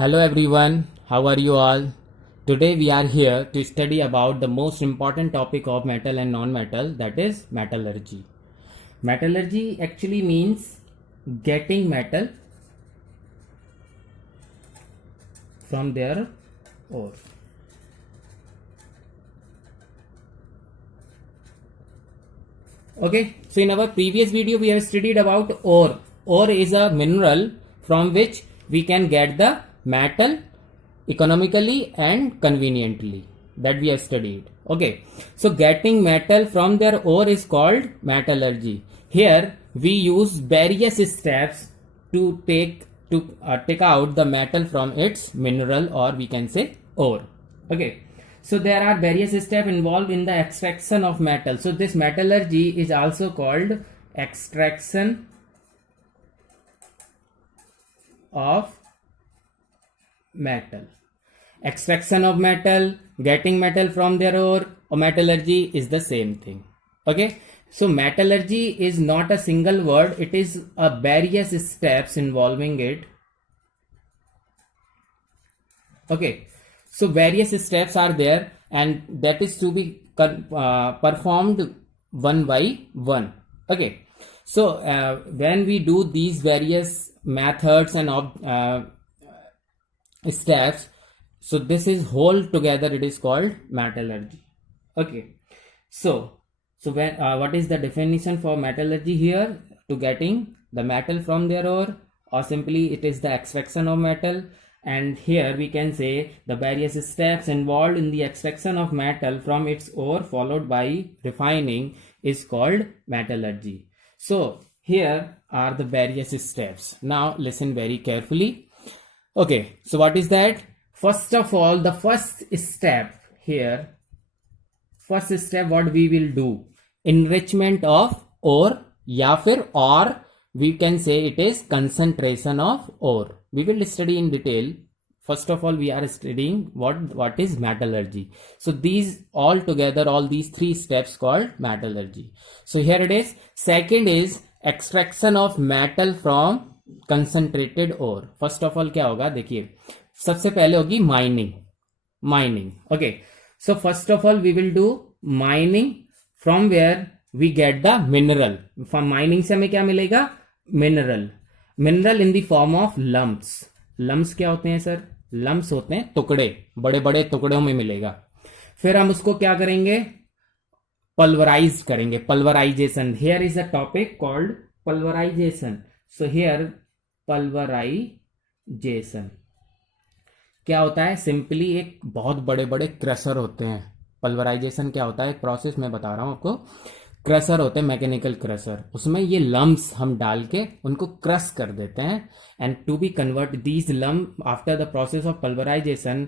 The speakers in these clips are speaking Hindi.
Hello everyone, how are you all? Today we are here to study about the most important topic of metal and non-metal, that is metallurgy. Metallurgy actually means getting metal from their ore. Okay, so in our previous video we have studied about ore. Ore is a mineral from which we can get the metal economically and conveniently, that we have studied. Okay, so getting metal from their ore is called metallurgy. Here we use various steps to take out the metal from its mineral, or we can say ore. Okay, so there are various steps involved in the extraction of metal. So this metallurgy is also called extraction of metal. Extraction of metal, getting metal from their ore, or metallurgy is the same thing. Okay, so metallurgy is not a single word, it is a various steps involving it. Okay, so various steps are there and that is to be performed one by one. Okay, so when we do these various methods and steps, so this is whole together, it is called metallurgy. Okay, so when what is the definition for metallurgy here? To getting the metal from their ore, or simply it is the extraction of metal. And here we can say the various steps involved in the extraction of metal from its ore followed by refining is called metallurgy. So here are the various steps. Now listen very carefully. Okay, so what is that? First of all, the first step here, first step what we will do, enrichment of ore, या फिर, or we can say it is concentration of ore. We will study in detail. First of all, we are studying what is metallurgy. So these all together, all these three steps called metallurgy. So here it is. Second is extraction of metal from concentrated ore. First of all क्या होगा, देखिए सबसे पहले होगी mining. Okay, so first of all we will do mining, from where we get the mineral. From mining से हमें क्या मिलेगा? Mineral in the form of lumps क्या होते हैं सर? लम्प्स होते हैं टुकड़े, बड़े बड़े टुकड़ों में मिलेगा. फिर हम उसको क्या करेंगे? पल्वराइज करेंगे, pulverisation. Here is a topic called pulverisation. So here pulverisation क्या होता है? सिंपली एक बहुत बड़े बड़े क्रशर होते हैं. पल्वराइजेशन क्या होता है? प्रोसेस मैं बता रहा हूं आपको. क्रशर होते हैं, मैकेनिकल क्रशर, उसमें ये लम्प्स हम डाल के उनको क्रश कर देते हैं. And to be convert these lump after the process of pulverisation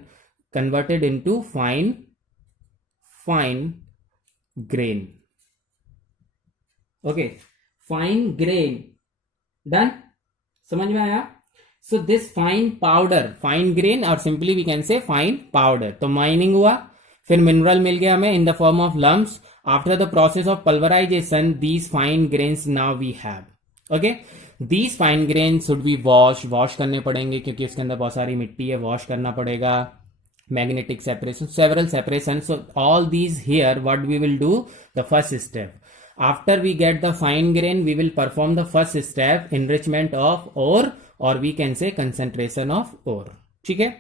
converted into fine grain. Okay, fine grain done. समझ में आया? So this fine powder, fine grain, और simply we can say fine powder. तो माइनिंग हुआ, फिर मिनरल मिल गया हमें in the form of lumps. After the process of pulverization, these fine grains now we have. Okay, these fine grains should be wash करने पड़ेंगे क्योंकि उसके अंदर बहुत सारी मिट्टी है, वॉश करना पड़ेगा. Magnetic separation, several separations. So all these here, what we will do? The first step. After we get the fine grain, we will perform the first step, enrichment of ore, or we can say concentration of ore. ठीक है?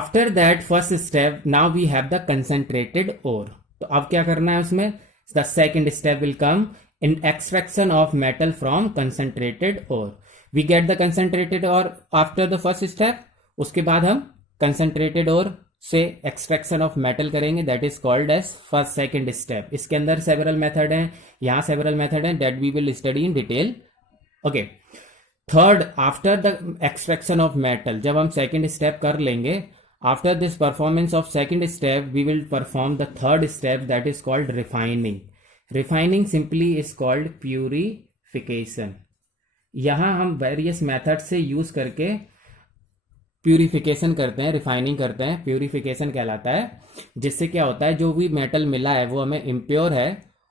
After that first step, now we have the concentrated ore. तो अब क्या करना है उसमें? The second step will come in extraction of metal from concentrated ore. We get the concentrated ore after the first step. उसके बाद हम कंसंट्रेटेड ओर से एक्सट्रैक्शन ऑफ मेटल करेंगे, that is called as first second step. इसके अंदर सेवरल मेथड हैं, यहाँ सेवरल मेथड हैं, that we will study in detail. Okay, third, after the extraction of metal, जब हम सेकेंड स्टेप कर लेंगे, after this performance of second step, we will perform the third step, that is called refining. Refining simply is called purification. यहाँ हम various methods से use करके purification करते हैं, refining करते हैं. purification कहलाता है, जिससे क्या होता है, जो भी metal मिला है वो हमें impure है,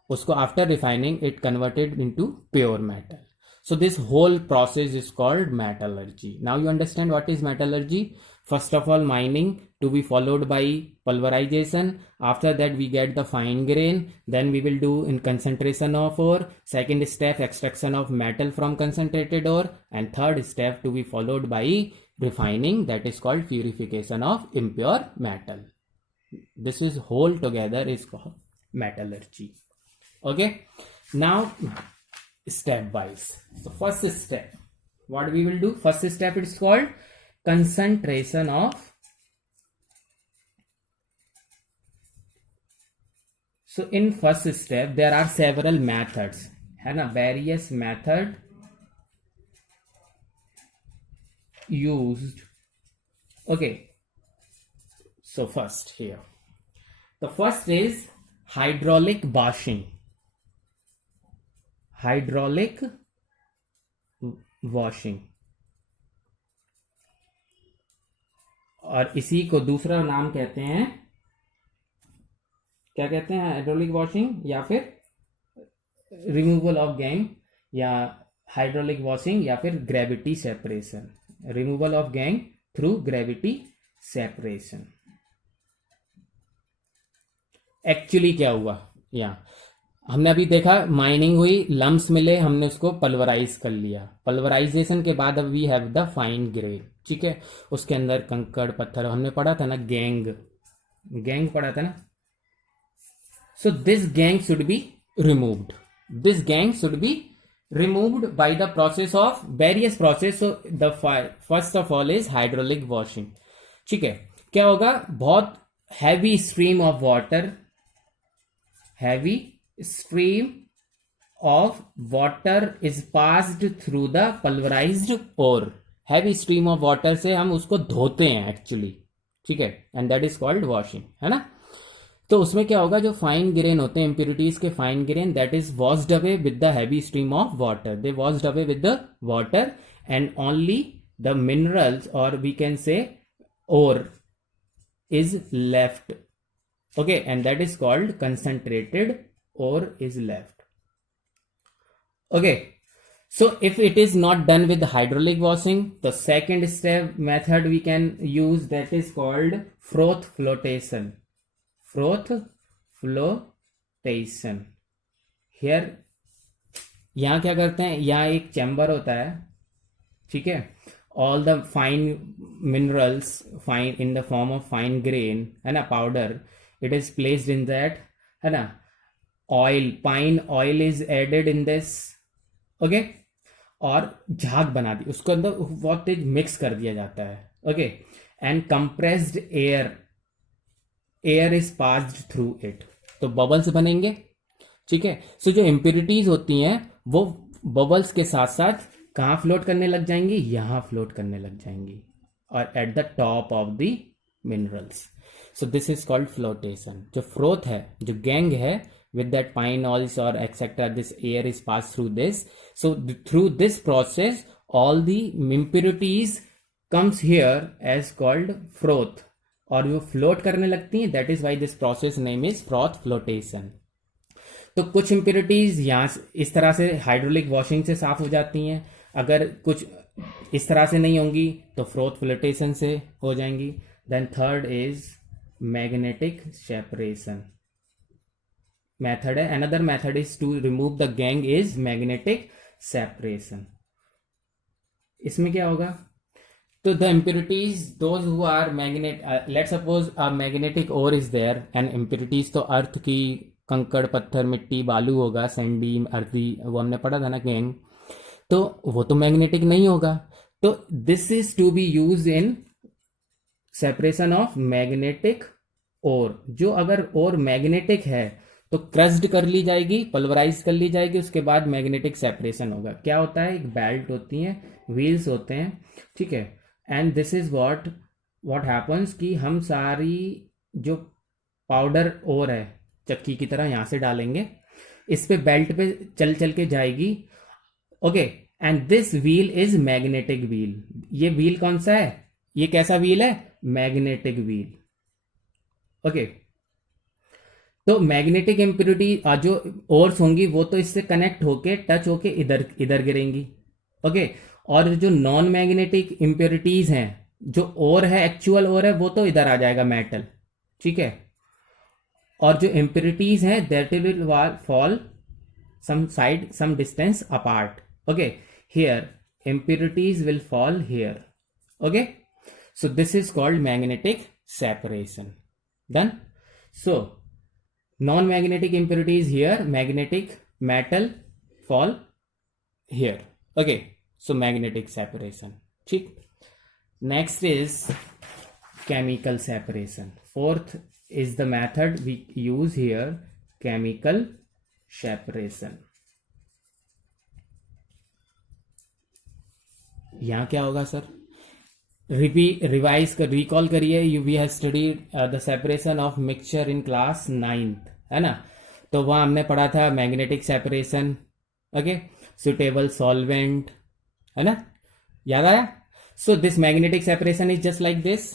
उसको after refining it converted into pure metal. So this whole process is called metallurgy. Now you understand what is metallurgy. First of all, mining to be followed by pulverization. After that, we get the fine grain. Then we will do in concentration of ore. Second step, extraction of metal from concentrated ore. And third step to be followed by refining. That is called purification of impure metal. This is whole together is called metallurgy. Okay. Now, step wise. So first step, what we will do? First step is called concentration of. So in first step there are several methods, है ना, various method used. Okay, so first here, the first is hydraulic washing. Hydraulic washing, और इसी को दूसरा नाम कहते हैं, क्या कहते हैं? हाइड्रोलिक वॉशिंग या फिर रिमूवल ऑफ गैंग, या हाइड्रोलिक वॉशिंग या फिर gravity separation, removal of gang through gravity separation. Actually क्या हुआ, यहाँ हमने अभी देखा माइनिंग हुई, लम्स मिले, हमने उसको पल्वराइज कर लिया. पल्वराइजेशन के बाद अब we have the fine grain. ठीक है, उसके अंदर कंकड़ पत्थर, हमने पढ़ा था ना, गैंग पढ़ा था ना. So this gang should be removed. This gang should be removed by the process of various process. So the first of all is hydraulic washing. ठीक है, क्या होगा? बहुत heavy stream of water, heavy stream of water is passed through the pulverized ore. Heavy stream of water से हम उसको धोते हैं एक्चुअली. ठीक है, and that is called washing, है ना. तो उसमें क्या होगा? जो फाइन ग्रेन होते हैं, इम्प्योरिटीज के fine grain, that is washed away with the heavy stream of water. They washed away with the water and only the minerals और we can say ore is left. Okay, and that is called concentrated ore is left. Okay, so if it is not done with hydraulic washing, the second step method we can use, that is called froth flotation. Froth flotation. Here, यहाँ क्या करते हैं? यहाँ एक चैम्बर होता है. ठीक है, all the fine minerals, fine in the form of fine grain है ना, powder, it is placed in that, है ना. Oil, pine oil is added in this. Okay, और झाग बना दी, उसको अंदर बहुत तेज मिक्स कर दिया जाता है. Okay, and compressed air is passed through it. तो बबल्स बनेंगे. ठीक है, सो जो इम्प्योरिटीज होती हैं वो बबल्स के साथ साथ कहाँ फ्लोट करने लग जाएंगी? यहाँ फ्लोट करने लग जाएंगी, और at the top of the minerals. So this is called flotation. जो फ्रोथ है, जो गैंग है, with that pine oils or etc, this air is passed through this. So through this process all the impurities comes here as called froth, और वो float करने लगती हैं. that is why this process name is froth flotation. तो कुछ impurities यहाँ इस तरह से हाइड्रोलिक वॉशिंग से साफ हो जाती हैं, अगर कुछ इस तरह से नहीं होंगी तो फ्रोथ फ्लोटेशन से हो जाएंगी. Then third is magnetic separation method है. another method is to remove the gang is magnetic separation. इसमें क्या होगा? तो the impurities, those who are magnet, let's suppose a magnetic ore is there, and impurities तो अर्थ की कंकड़ पत्थर मिट्टी बालू होगा, सैंडी अर्थी, वो हमने पढ़ा था ना गैंग, तो वो तो मैग्नेटिक नहीं होगा. तो this is to be use in separation of magnetic ore. जो अगर ओर मैग्नेटिक है तो क्रस्ड कर ली जाएगी, पल्वराइज कर ली जाएगी, उसके बाद मैग्नेटिक सेपरेशन होगा. क्या होता है? एक बेल्ट होती है, व्हील्स होते हैं. ठीक है, and this is what happens कि हम सारी जो पाउडर ओर है चक्की की तरह यहाँ से डालेंगे, इस पे बेल्ट पे चल चल के जाएगी. Okay, and this wheel is magnetic wheel. ये व्हील कौन सा है? ये कैसा व्हील है? Magnetic wheel. ओके, तो मैग्नेटिक इम्प्योरिटी जो ओर्स होंगी वो तो इससे कनेक्ट होके टच होके इधर गिरेंगी. ओके। और जो नॉन मैग्नेटिक इम्प्योरिटीज हैं, जो ओर है, एक्चुअल ओर है, वो तो इधर आ जाएगा मेटल, ठीक है। और जो इम्प्योरिटीज हैं that will fall some side, some distance apart. Okay, here impurities will fall here. Okay, so this is called magnetic separation. Done. So non-magnetic impurities here, magnetic metal fall here. Okay, so magnetic separation. ठीक. Next is chemical separation. Fourth is the method we use here, chemical separation. यहां क्या होगा सर? रिवाइज कर, रिकॉल करिए। You we have studied the separation of mixture in class 9th, है ना। तो वहां हमने पढ़ा था magnetic separation. Okay, suitable solvent, है ना, याद आया? So this magnetic separation is just like this.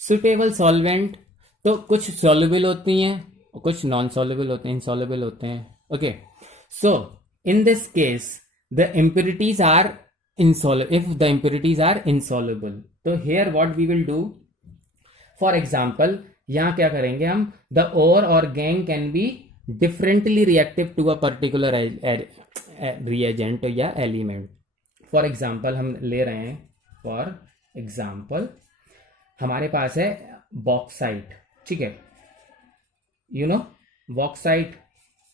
Suitable solvent, तो कुछ सॉल्युबल होती हैं और कुछ नॉन सॉल्युबल होते हैं, इनसॉल्युबल होते हैं। Okay, so in this case the impurities are insoluble. If the impurities are insoluble, so here what we will do, for example, यहाँ क्या करेंगे हम, the ore or gangue can be differently reactive to a particular reagent या element. For example हम ले रहे हैं, for example हमारे पास है बॉक्साइट, ठीक है, you know bauxite,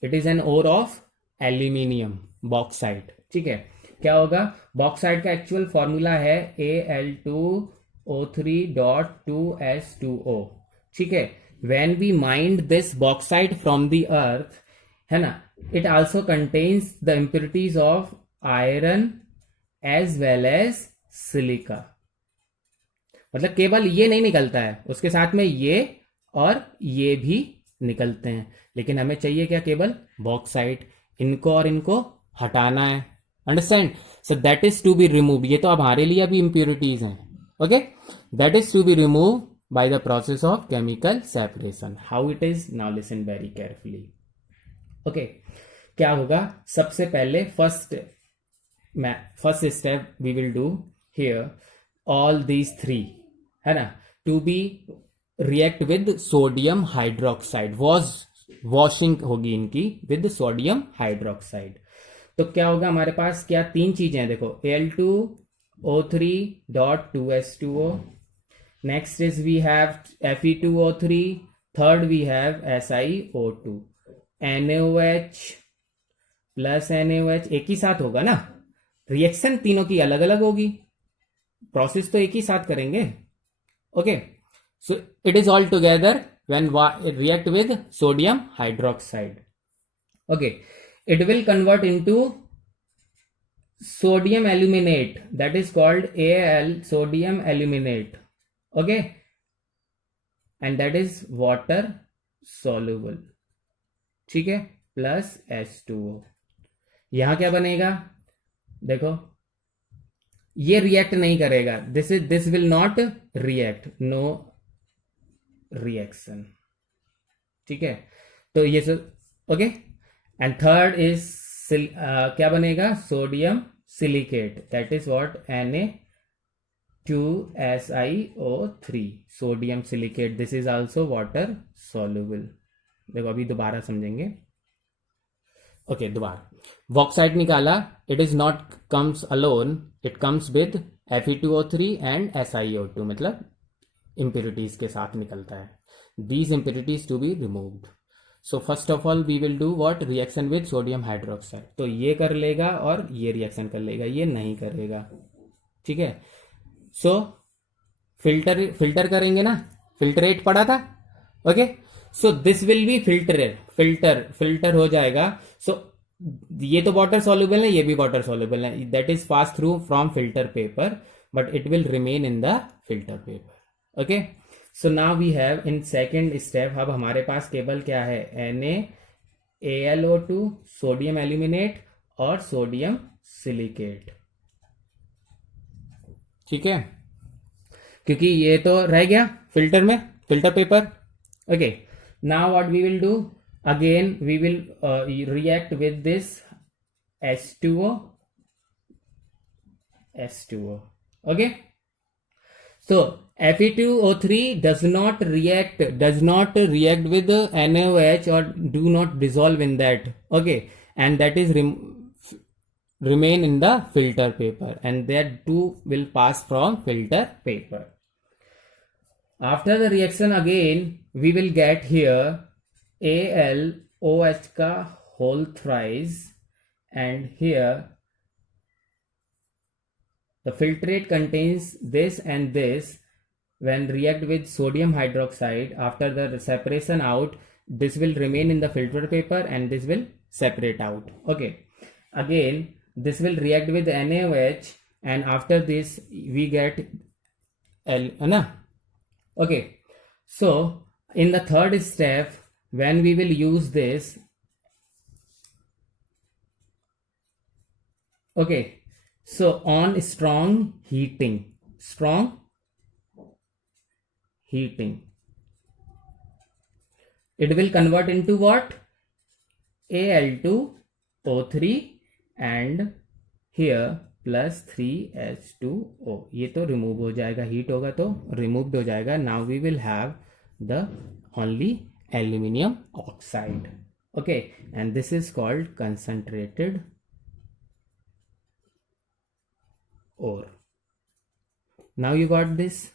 it is an ore of aluminium, bauxite, ठीक है। क्या होगा? बॉक्साइट का एक्चुअल फॉर्मूला है Al2O3.2S2O, ठीक है। When we mind this bauxite from the earth, है ना, it also contains the impurities of iron as well as silica. मतलब केवल ये नहीं निकलता है, उसके साथ में ये और ये भी निकलते हैं, लेकिन हमें चाहिए क्या? केवल बॉक्साइट। इनको और इनको हटाना है, understand? So that is to be remove. ये तो अब हमारे लिए अभी इंप्योरिटीज हैं, okay. That is to be remove by the process of chemical separation. How it is? Now listen very carefully. Okay, क्या होगा? सबसे पहले first step we will do here, all these three, है ना, to be react with sodium hydroxide. Washing होगी इनकी विद सोडियम हाइड्रोक्साइड। तो क्या होगा हमारे पास? क्या तीन चीजें हैं, देखो, Al2O3.2S2O, next is we have Fe2O3, third we have SiO2, NaOH plus NaOH एक ही साथ होगा ना, रिएक्शन तीनों की अलग अलग होगी, प्रोसेस तो एक ही साथ करेंगे, okay. So it is all together when react with sodium hydroxide. Okay, it will convert into sodium aluminate, that is called Al, sodium aluminate. Okay, and that is water soluble, ठीक है, प्लस H2O। यहां क्या बनेगा? देखो, ये रिएक्ट नहीं करेगा, this will not react, no reaction, ठीक है। तो ये ओके। एंड थर्ड इज क्या बनेगा? Sodium silicate, that is what, Na2SiO3, sodium silicate. This is also water soluble. देखो अभी दोबारा समझेंगे, ओके। दोबारा बॉक्साइट निकाला, it is not comes alone, it comes with Fe2O3 and SiO2, मतलब impurities के साथ निकलता है। These impurities to be removed. So first of all we will do what? Reaction with sodium hydroxide. तो ये कर लेगा और ये रिएक्शन कर लेगा, ये नहीं करेगा, ठीक है। सो फिल्टर करेंगे ना, फिल्टरेट पढ़ा था, okay. So this will be filter हो जाएगा। सो ये तो वाटर सॉल्युबल है, ये भी वाटर सॉल्युबल है, that is pass through from filter paper, but it will remain in the filter paper, okay. So now we have in second step, अब हमारे पास केवल क्या है? NaAlO2, सोडियम एल्यूमिनेट और सोडियम सिलिकेट, ठीक है, क्योंकि ये तो रह गया फिल्टर में, filter paper, okay. Now what we will do, again we will react with this H2O H2O. Okay. So Fe2O3 does not react with NaOH or do not dissolve in that. Okay, and that is remain in the filter paper, and that too will pass from filter paper. After the reaction again we will get here AlOH का whole thrice, and here the filtrate contains this and this. When react with sodium hydroxide, after the separation out, this will remain in the filter paper and this will separate out. Okay, again this will react with NaOH, and after this we get okay. So in the third step, when we will use this, okay, so on strong heating, it will convert into what? Al2O3 and here plus 3H2O. ये तो रिमूव हो जाएगा, हीट होगा तो रिमूव्ड हो जाएगा. Now we will have the only aluminium oxide. Okay, and this is called concentrated ore. Now you got this.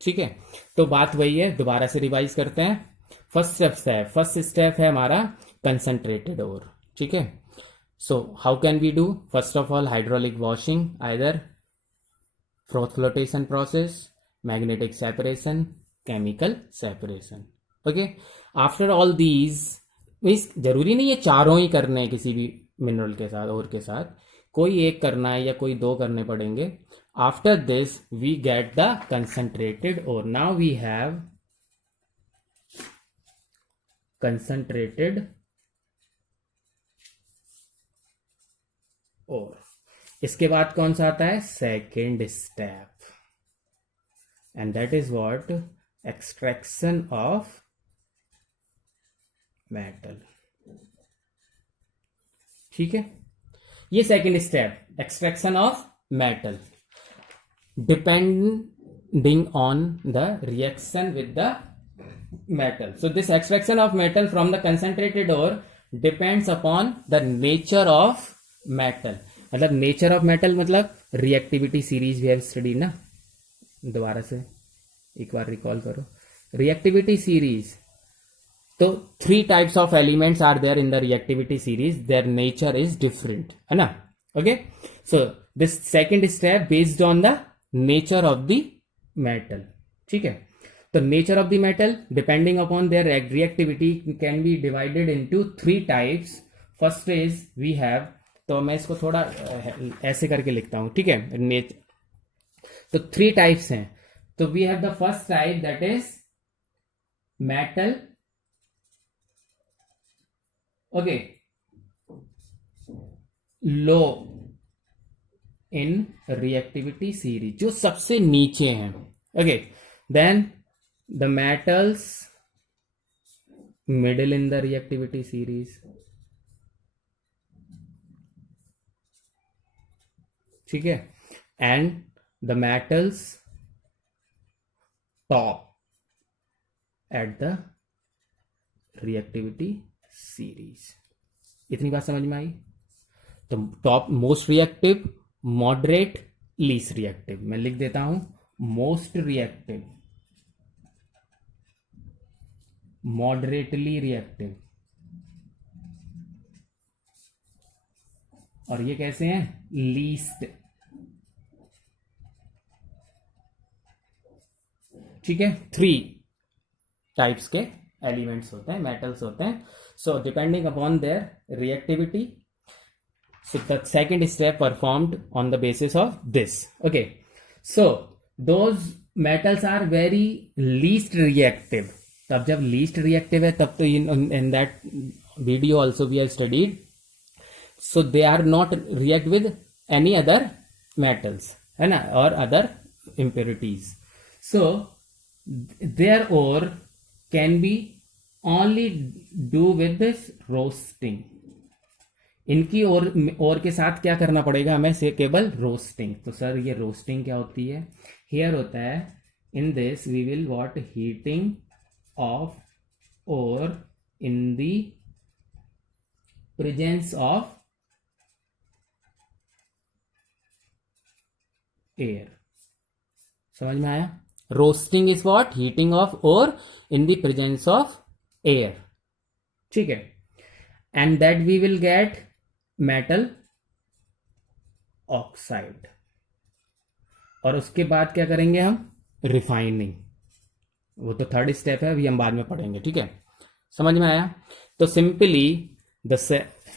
ठीक है, तो बात वही है, दोबारा से रिवाइज करते हैं. फर्स्ट स्टेप है हमारा कंसंट्रेटेड ओर. ठीक है, so how can we do? First of all hydraulic washing, either froth flotation process, magnetic separation, chemical separation. Okay, after all these means जरूरी नहीं है चारों ही करने हैं किसी भी मिनरल के साथ, और के साथ कोई एक करना है या कोई दो करने पड़ेंगे. After this we get the concentrated ore. Now we have concentrated ore. इसके बाद कौन सा आता है? Second step, and that is what? Extraction of metal. ठीक है, ये second step, extraction of metal, depending on the reaction with the metal. So this extraction of metal from the concentrated ore depends upon the nature of metal. मतलब nature of metal मतलब reactivity series we have studied ना. दोबारा से एक बार रिकॉल करो reactivity series. तो 3 types of elements are there in the reactivity series. Their nature is different, है ना. Okay, so this second step based on the nature of the metal. ठीक है, तो nature of the metal depending upon their reactivity can be divided into 3 types. First is we have, तो मैं इसको थोड़ा ऐसे करके लिखता हूं. ठीक है, तो 3 types हैं. तो we have the first type, that is metal. Okay, low in reactivity series, जो सबसे नीचे हैं. Okay, then the metals middle in the reactivity series. ठीक है, and the metals top at the reactivity series. इतनी बात समझ में आई? तो top most reactive, moderate, least reactive. मैं लिख देता हूं मोस्ट रिएक्टिव, मॉडरेटली रिएक्टिव, और ये कैसे हैं? लीस्ट. ठीक है, 3 टाइप्स के एलिमेंट्स होते हैं, मेटल्स होते हैं. So depending upon their reactivity, so the second step performed on the basis of this. Okay, so those metals are very least reactive. तब जब least reactive है तब तो in that video also we have studied, so they are not react with any other metals, है ना, or other impurities. So their ore can be only do with this roasting. इनकी और के साथ क्या करना पड़ेगा हमें, से केवल रोस्टिंग। तो सर ये रोस्टिंग क्या होती है, हियर होता है in this we will what, heating of ore in the presence of air. समझ में आया? Roasting is what, heating of ore in the presence of air. ठीक है, and that we will get metal oxide. और उसके बाद क्या करेंगे हम, रिफाइनिंग। वो तो थर्ड स्टेप है, अभी हम बाद में पढ़ेंगे। ठीक है, समझ में आया? तो simply the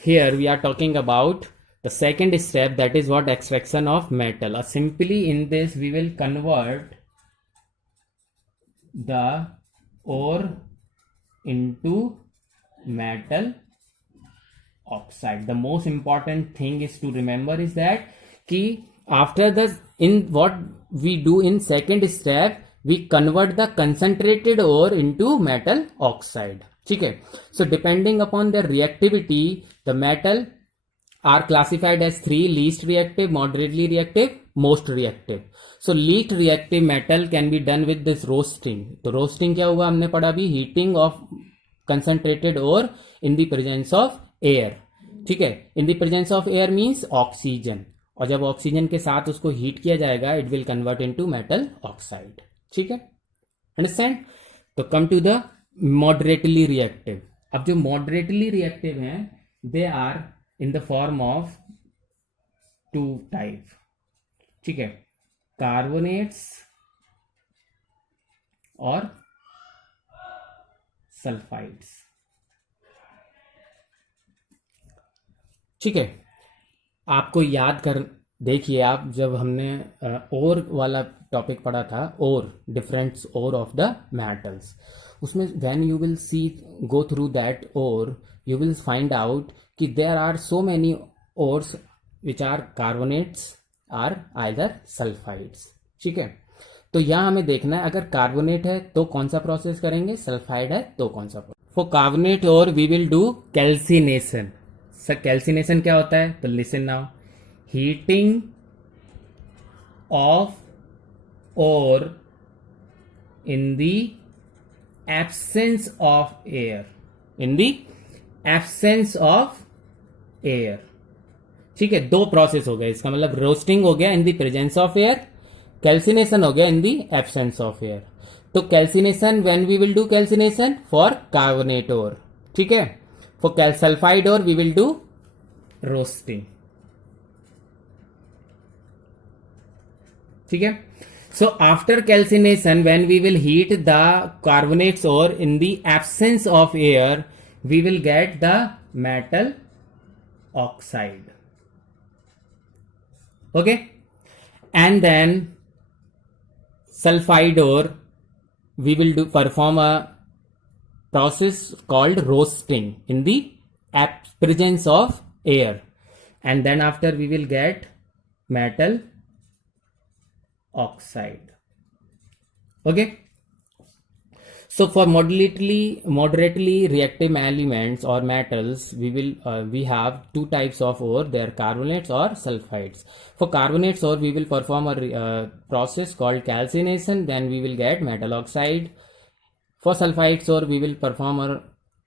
here we are talking about the second step, that is what, extraction of metal. Simply in this we will convert the ore into metal oxide. The most important thing is to remember is that ki after the, in what we do in second step, we convert the concentrated ore into metal oxide. ठीक है, so depending upon their reactivity, the metal are classified as three: least reactive, moderately reactive, most reactive. So least reactive metal can be done with this roasting. तो roasting क्या हुआ, हमने पढ़ा भी, heating of concentrated ore in the presence of air. ठीक है, in the presence of air means oxygen, और जब ऑक्सीजन के साथ उसको हीट किया जाएगा it will convert into metal oxide. ठीक है, अंडरस्टैंड? तो come to the moderately reactive. अब जो मॉडरेटली रिएक्टिव हैं they are in the form of two type। ठीक है, कार्बोनेट्स और सल्फाइड्स। ठीक है, आपको याद कर, देखिए आप जब हमने ओर वाला टॉपिक पढ़ा था, ore, different ore of the metals, उसमें when you will see go through that ore, you will find out कि there are so many ores which are carbonates or either sulfides। ठीक है, तो यहाँ हमें देखना है अगर कार्बोनेट है तो कौन सा प्रोसेस करेंगे, सल्फाइड है तो कौन सा। For carbonate ore we will do calcination. Sir calcination क्या होता है, तो listen now, heating of ore in the absence of air, in the absence of air. ठीक है, दो प्रोसेस हो गए, इसका मतलब रोस्टिंग हो गया in the presence of air, calcination हो गया in the absence of air. तो calcination when we will do calcination for carbonate ore. ठीक है, for sulphide ore we will do roasting. ठीक है, so after calcination when we will heat the carbonates ore in the absence of air, we will get the metal oxide। okay, and then sulfide ore we will do perform a process called roasting in the presence of air, and then after we will get metal oxide। okay, so for moderately reactive elements or metals we will we have two types of ore, they are carbonates or sulfides। for carbonates ore we will perform a process called calcination, then we will get metal oxide। for sulfides ore we will perform a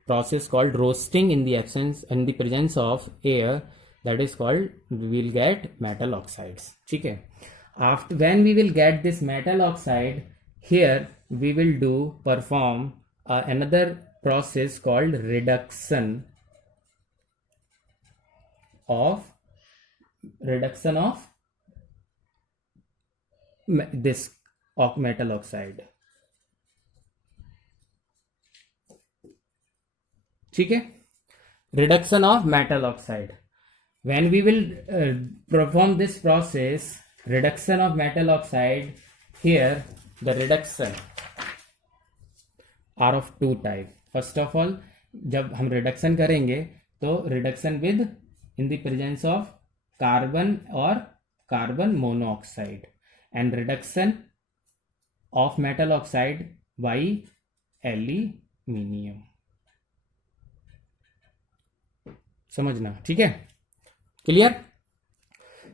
process called roasting in the presence of air, that is called, we will get metal oxides। ठीक है, after when we will get this metal oxide, here we will do perform another process called reduction of this of metal oxide। ठीक है, reduction of metal oxide, when we will perform this process reduction of metal oxide, here the reduction are of two type। first of all जब हम रिडक्शन करेंगे तो reduction with in the presence of carbon और carbon monoxide, and reduction of metal oxide by aluminium. समझना, ठीक है। क्लियर?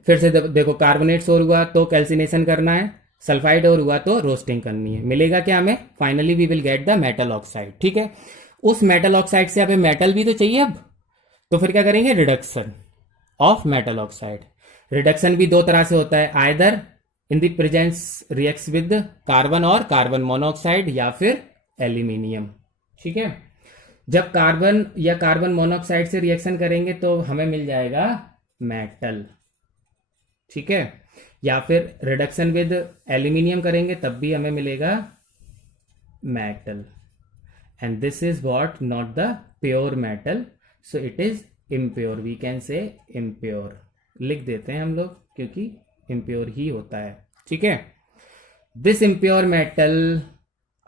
फिर से देखो, कार्बोनेट्स और हुआ तो कैल्सिनेशन करना है, सल्फाइड और हुआ तो रोस्टिंग करनी है। मिलेगा क्या हमें? Finally we will get the metal oxide. ठीक है, उस मेटल ऑक्साइड से हमें मेटल भी तो चाहिए अब, तो फिर क्या करेंगे? Reduction of metal oxide. Reduction भी दो तरह से होता है, either in the presence reacts with carbon और कार्बन मोनोऑक्साइड, या फिर एल्यूमिनियम। ठीक है, जब कार्बन या कार्बन मोनोऑक्साइड से रिएक्शन करेंगे तो हमें मिल जाएगा मेटल। ठीक है, या फिर रिडक्शन विद एल्यूमिनियम करेंगे तब भी हमें मिलेगा metal. And this is what? Not the pure metal, so it is impure, we can say impure. लिख देते हैं हम लोग, क्योंकि इम्प्योर ही होता है। ठीक है, this impure metal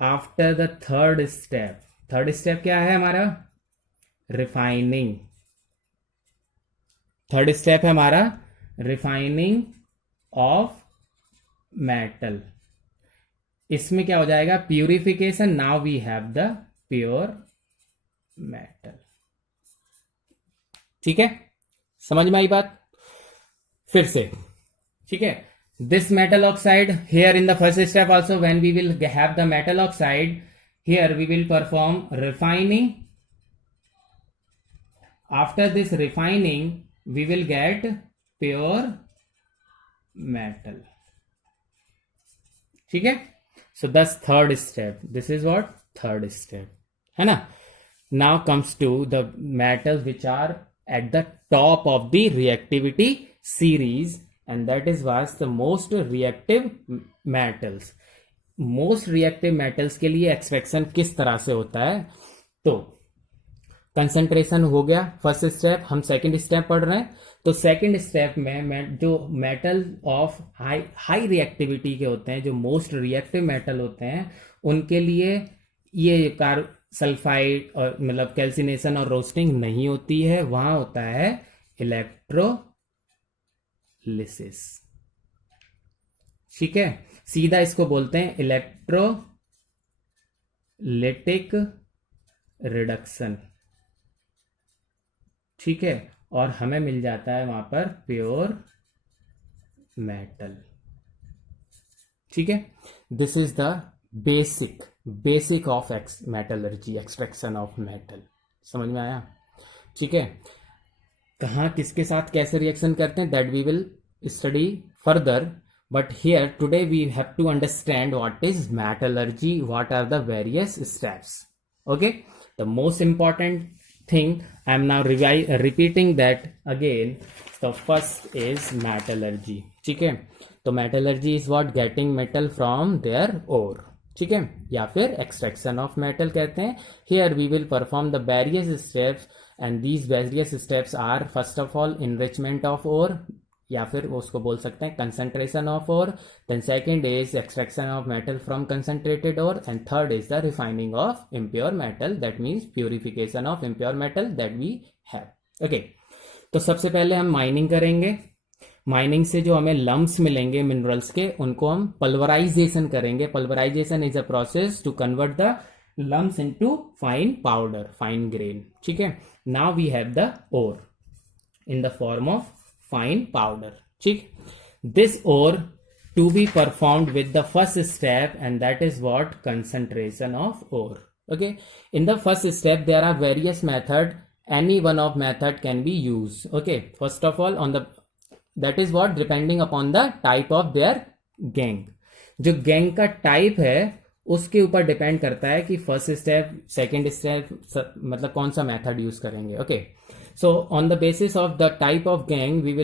after the third step, third step क्या है हमारा? रिफाइनिंग। थर्ड स्टेप है हमारा रिफाइनिंग ऑफ मेटल। इसमें क्या हो जाएगा? Purification. Now we have the pure metal. ठीक है, समझ में आई बात? फिर से, ठीक है, this metal oxide here in the first step also when we will have the metal oxide, here we will perform refining. After this refining we will get pure metal. ठीक है, so that's third step. This is what? Third step, है ना? Now comes to the metals which are at the top of the reactivity series, and that is was the most reactive metals. Most reactive metals के लिए एक्सट्रैक्शन किस तरह से होता है? तो कंसंट्रेशन हो गया फर्स्ट स्टेप, हम सेकंड स्टेप पढ़ रहे हैं। तो सेकंड स्टेप में जो मेटल ऑफ हाई रिएक्टिविटी के होते हैं, जो मोस्ट रिएक्टिव मेटल होते हैं, उनके लिए ये सल्फाइड और मतलब कैल्सिनेशन और रोस्टिंग नहीं होती है, वहां होता है इलेक्ट्रोलिसिस। ठीक है, सीधा इसको बोलते हैं इलेक्ट्रोलिटिक रिडक्शन। ठीक है, और हमें मिल जाता है वहां पर प्योर मेटल। ठीक है, this is the basic of metallurgy, extraction of metal. समझ में आया? ठीक है, कहाँ किसके साथ कैसे रिएक्शन करते हैं, that we will study further, but here today we have to understand what is metallurgy, what are the various steps. Okay, the most important thing, I am now repeating that again. The first is metallurgy. ठीक है, तो metallurgy is what? Getting metal from their ore. ठीक है, या फिर extraction of metal कहते हैं। Here we will perform the various steps, and these various steps are first of all enrichment of ore, या फिर उसको बोल सकते हैं concentration of ore, then second is extraction of metal from concentrated ore, and third is the refining of impure metal, that means purification of impure metal that we have. Okay, तो सबसे पहले हम माइनिंग करेंगे। माइनिंग से जो हमें लम्प्स मिलेंगे मिनरल्स के, उनको हम पल्वराइजेशन करेंगे। Pulverisation is a process to convert the lumps into fine powder, fine grain. ठीक है, now we have the ore in the form of fine powder. ठीक, this ore to be performed with the first step, and that is what? Concentration of ore. Okay, in the first step there are various method, any one of method can be used. Okay, first of all on the, that is what? Depending upon the type of their gang. जो gang का type है उसके ऊपर डिपेंड करता है कि फर्स्ट स्टेप सेकेंड स्टेप मतलब कौन सा मेथड यूज करेंगे। Okay, so on the basis of the type of gang we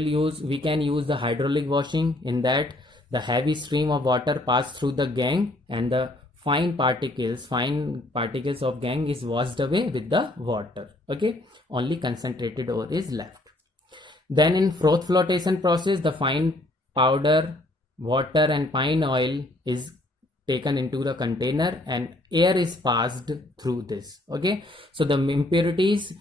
can use the hydraulic washing. In that the heavy stream of water pass through the gang and the fine particles of gang is washed away with the water. Okay, only concentrated ore is left. Then in froth flotation process, the fine powder, water and pine oil is taken into the container and air is passed through this. Okay, so the impurities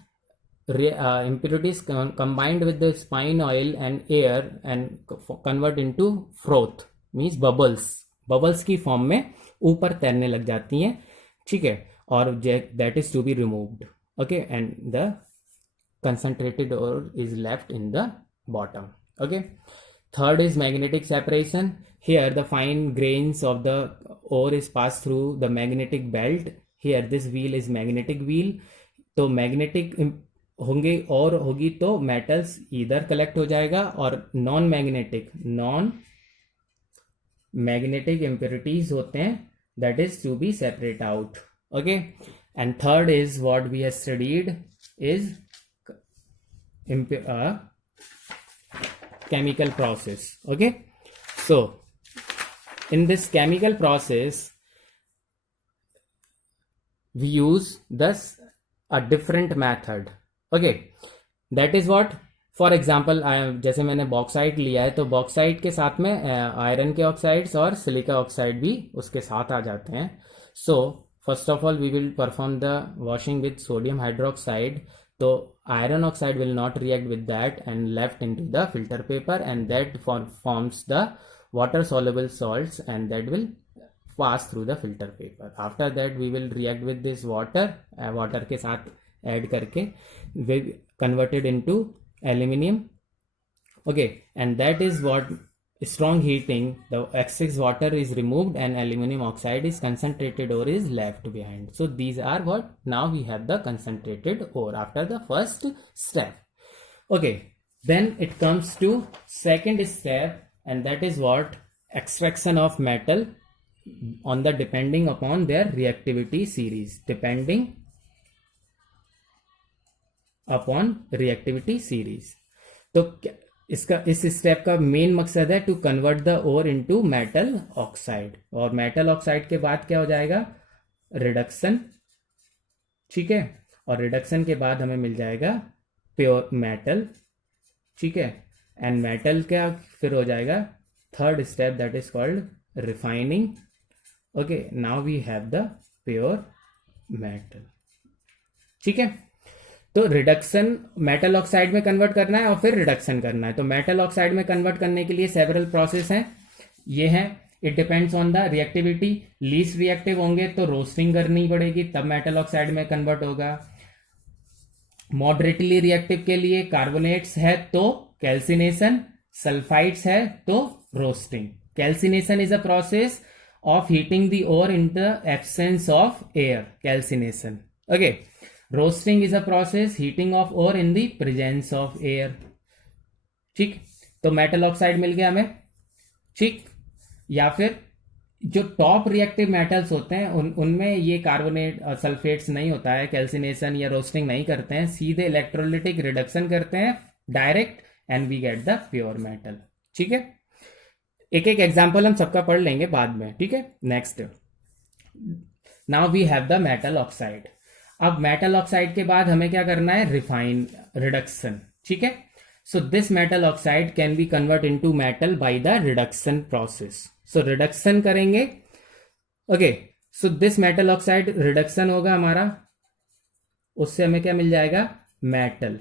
combined with the pine oil and air and convert into froth, means bubbles की फॉर्म में ऊपर तैरने लग जाती हैं। ठीक है, और that is to be removed. Okay, and the concentrated ore is left in the bottom. Okay. Third is magnetic separation. Here the fine grains of the ore is passed through the magnetic belt. Here this wheel is magnetic wheel. तो मैग्नेटिक होंगे और होगी तो मेटल्स इधर कलेक्ट हो जाएगा, और नॉन मैग्नेटिक इम्प्योरिटीज होते हैं, that is to be separate out. Okay. And third is what we have studied is chemical process. Okay, so in this chemical process we use thus a different method. Okay, that is what, for example, जैसे मैंने बॉक्साइट लिया है तो बॉक्साइट के साथ में आयरन के ऑक्साइड्स और सिलिका ऑक्साइड भी उसके साथ आ जाते हैं. So first of all we will perform the washing with sodium hydroxide. तो iron oxide will not react with that and left into the filter paper, and that forms the water soluble salts, and that will pass through the filter paper. After that we will react with this water के साथ add करके we converted into aluminium. Okay, and that is what strong heating, the excess water is removed and aluminum oxide is concentrated ore is left behind. So these are what, now we have the concentrated ore after the first step. Okay, then it comes to second step, and that is what, extraction of metal on the depending upon their reactivity series. Depending upon reactivity series. तो इसका इस स्टेप का मेन मकसद है to convert the ore into metal oxide, और मेटल ऑक्साइड के बाद क्या हो जाएगा, रिडक्शन. ठीक है, और रिडक्शन के बाद हमें मिल जाएगा प्योर मेटल. ठीक है, एंड मेटल क्या फिर हो जाएगा third step, that is called refining. Okay, now we have the pure metal. ठीक है, तो रिडक्शन मेटल ऑक्साइड में कन्वर्ट करना है और फिर रिडक्शन करना है. तो मेटल ऑक्साइड में कन्वर्ट करने के लिए सेवरल प्रोसेस हैं. ये हैं, it depends on the reactivity. Least reactive होंगे तो रोस्टिंग करनी पड़ेगी, तब मेटल ऑक्साइड में कन्वर्ट होगा. मॉडरेटली रिएक्टिव के लिए कार्बोनेट्स है तो कैल्सिनेशन, सल्फाइड्स है तो roasting. Calcination is a process of heating the ore in the absence of air. Calcination. Okay. Roasting is a process heating of ore in the presence of air. ठीक, तो मेटल ऑक्साइड मिल गया हमें. ठीक, या फिर जो टॉप रिएक्टिव मेटल्स होते हैं उनमें ये कार्बोनेट और सल्फेट्स नहीं होता है, कैल्सिनेशन या रोस्टिंग नहीं करते हैं, सीधे इलेक्ट्रोलिटिक रिडक्शन करते हैं direct, and we get the pure metal. ठीक है, एक एक एग्जांपल हम सबका पढ़ लेंगे बाद में. ठीक है, next, now we have the metal oxide. अब मेटल ऑक्साइड के बाद हमें क्या करना है, रिफाइन, रिडक्शन. ठीक है, so this metal oxide can be convert into metal by the reduction process. So reduction करेंगे. Okay, so this metal oxide reduction होगा हमारा, उससे हमें क्या मिल जाएगा, मेटल.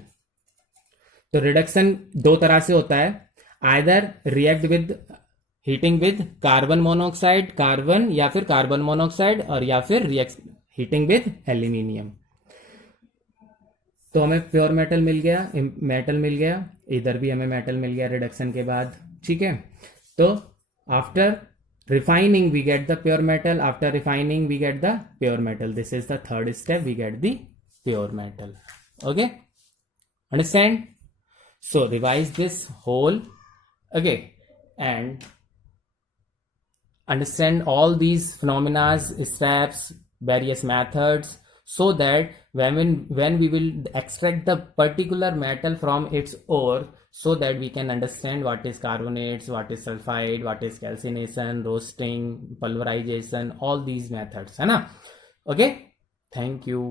तो रिडक्शन दो तरह से होता है, either react with heating with carbon monoxide, carbon या फिर कार्बन मोनोऑक्साइड, और या फिर हीटिंग विद एल्यूमिनियम. तो हमें प्योर मेटल मिल गया, इधर भी हमें मेटल मिल गया रिडक्शन के बाद. ठीक है, तो after refining we get the pure metal, after refining we get the pure metal. This is the third step, we get the pure metal. Okay, understand? So revise this whole. Okay, and understand all these phenomena, steps, various methods, so that when we will extract the particular metal from its ore, so that we can understand what is carbonates, what is sulfide, what is calcination, roasting, pulverization, all these methods, है ना? Okay, thank you.